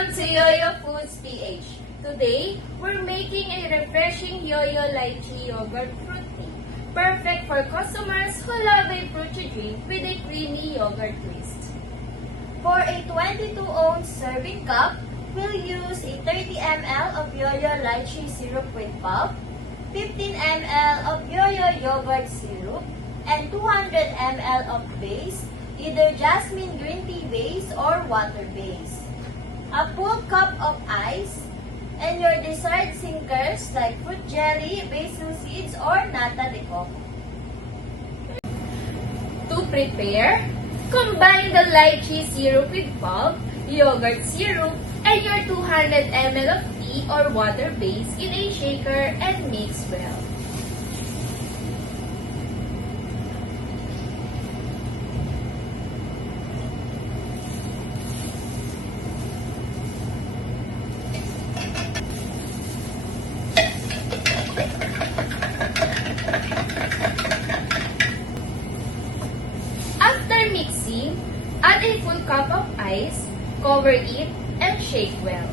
Welcome to Yoyo Foods PH. Today, we're making a refreshing Yoyo Lychee Yogurt Fruit Tea. Perfect for customers who love a fruity drink with a creamy yogurt twist. For a 22-ounce serving cup, we'll use a 30 ml of Yoyo Lychee syrup with pulp, 15 ml of Yoyo yogurt syrup, and 200 ml of base, either jasmine green tea base or water base. A full cup of ice, and your desired sinkers like fruit jelly, basil seeds, or nata de coco. To prepare, combine the lychee syrup with pulp, yogurt syrup, and your 200 ml of tea or water base in a shaker and mix well. After mixing, add a full cup of ice, cover it, and shake well.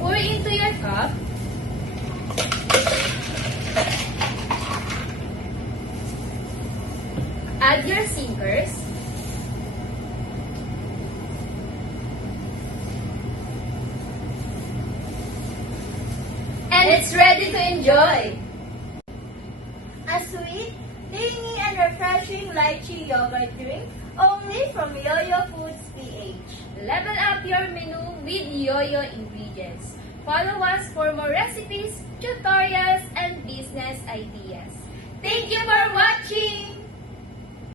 Pour into your cup. Add your sinkers. And it's ready to enjoy! A sweet, tangy, and refreshing lychee yogurt drink only from Yoyo Foods PH. Level up your menu with Yoyo ingredients. Follow us for more recipes, tutorials, and business ideas.